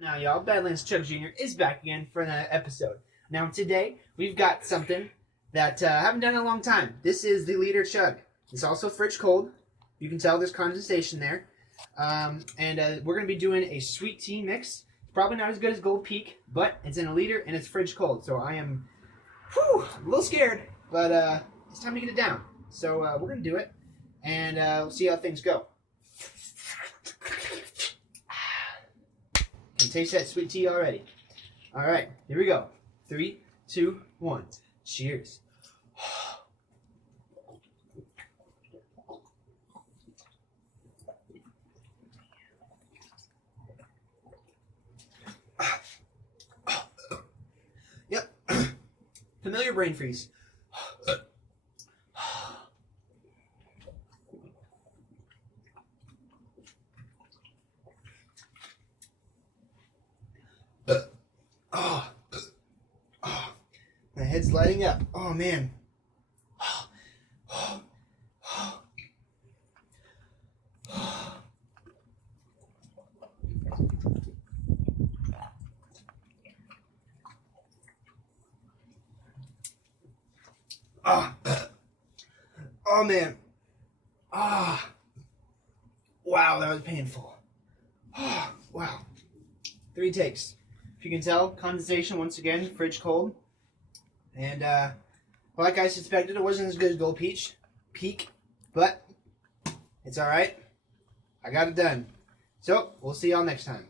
Now, y'all, Badlands Chug Jr. is back again for another episode. Now, today, we've got something that I haven't done in a long time. This is the liter Chug. It's also fridge cold. You can tell there's condensation there. We're going to be doing a sweet tea mix. It's probably not as good as Gold Peak, but it's in a liter and it's fridge cold. So I am a little scared, but it's time to get it down. So we're going to do it, and we'll see how things go. Can taste that sweet tea already. All right, here we go. 3, 2, 1. Cheers. Yep. Familiar brain freeze. My head's lighting up. Oh, man. Oh, man. Wow, that was painful. Wow. 3 takes. If you can tell, condensation once again, fridge cold. And like I suspected, it wasn't as good as Gold Peak, but it's all right. I got it done. So we'll see y'all next time.